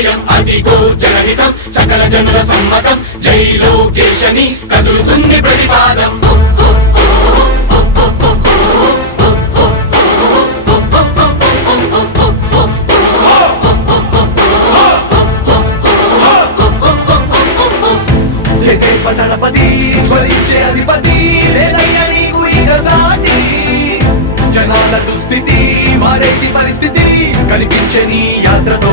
చంద్రన్నదే విజయం అదిగో జనహితం సకల జనుల సమ్మతం. జై లోకేశని కదులుతుంది ప్రతిపాదం. దళపతి జ్వలించే అధిపతి లేదయ్య నీకు ఇక సాటి జనాల దుస్థితి మారేటి పరిస్థితి కనిపించని యాత్రతో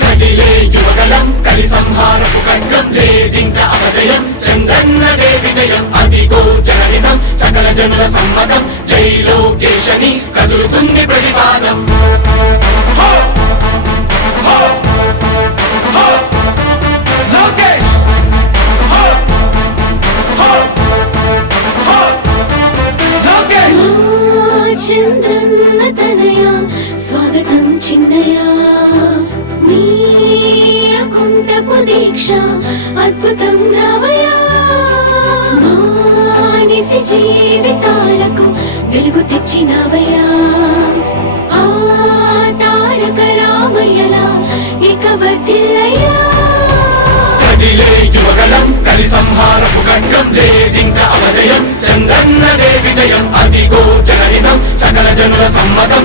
కదిలే యువగలం కలి సంహారపు ఖడ్గం లేదింక అపజయం చంద్రన్నదే విజయం అదిగో జనహితం సకల జనుల సమ్మతం జై లోకేశని కదులుతుంది ప్రతిపాదం. లోకేష్. లోకేష్. చంద్రన్న తనయ స్వాగతం చిన్నయ దీక్ష అద్భుతం రావయా మానిసి జీవితాలకు వెలుగు తెచ్చినవయా. ఆ తారక రామయ్యలా ఇక వర్తిల్లయ్యా కదిలే యువగలం కలి సంహారపు ఖడ్గం లేదింక అవజయం చంద్రన్నదే విజయం అదిగో జనహితం సకల జనుల సమ్మతం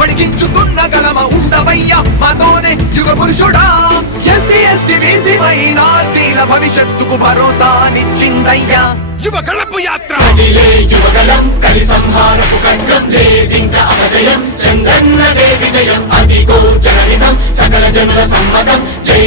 వడిగించుతున్న గళమ ఉండవయ్య. మాతోనే యుగ పురుషుడా. ఎస్సీ ఎస్టీ బీసీ మైనార్టీల భవిష్యత్తుకు భరోసానిచ్చిందయ్యా యువ కళపు యాత్ర. యువగలం కలి సంహారపు ఖడ్గం లేదింక అపజయం చంద్రన్నదే విజయం అదిగో జనహితం సకల జనుల సమ్మతం జై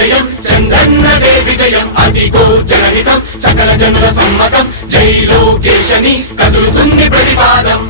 జయం అపజయం చంద్రన్నదే విజయం. అదిగో జనహితం సకల జనుల సమ్మతం. జై లోకేశని కదులుతుంది ప్రతిపాదం.